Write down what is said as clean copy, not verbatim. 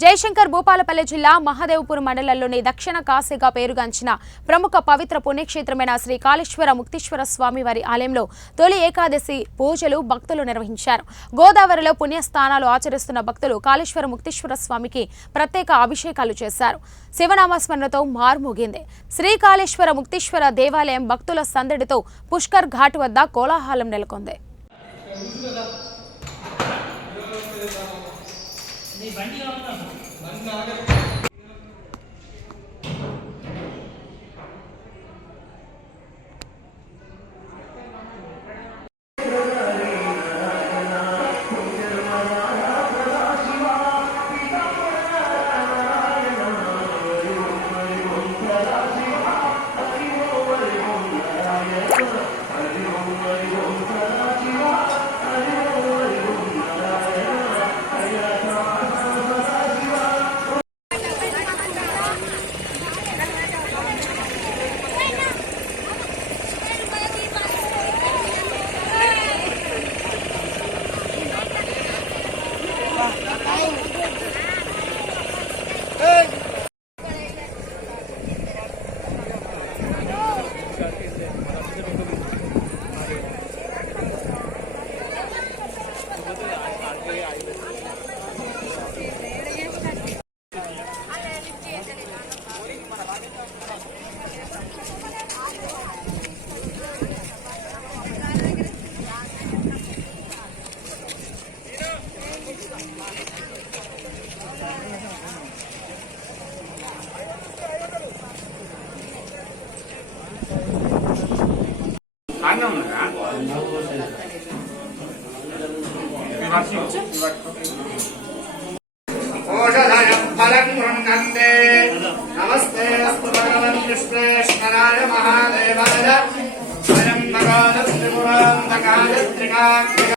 జయశంకర్ భూపాలపల్లి జిల్లా మహదేవ్పూర్ మండలంలోని దక్షిణ కాశీగా పేరుగాంచిన ప్రముఖ పవిత్ర పుణ్యక్షేత్రమైన శ్రీ కాళేశ్వర ముక్తీశ్వర స్వామి వారి ఆలయంలో తొలి ఏకాదశి పూజలు భక్తులు నిర్వహించారు. గోదావరిలో పుణ్యస్థానాలు ఆచరిస్తున్న భక్తులు కాళేశ్వర ముక్తీశ్వర స్వామికి ప్రత్యేక అభిషేకాలు చేశారు. శివనామస్మరణతో మార్మోగింది. శ్రీ కాళేశ్వర ముక్తీశ్వర దేవాలయం భక్తుల సందడితో పుష్కర్ ఘాట్ వద్ద కోలాహలం నెలకొంది. नमस्ते अस्तु भगवन् विश्वेश्वराय महादेवाय स्वयं भगवन् त्रिपुरान्तकाय त्रिकाग्निकाय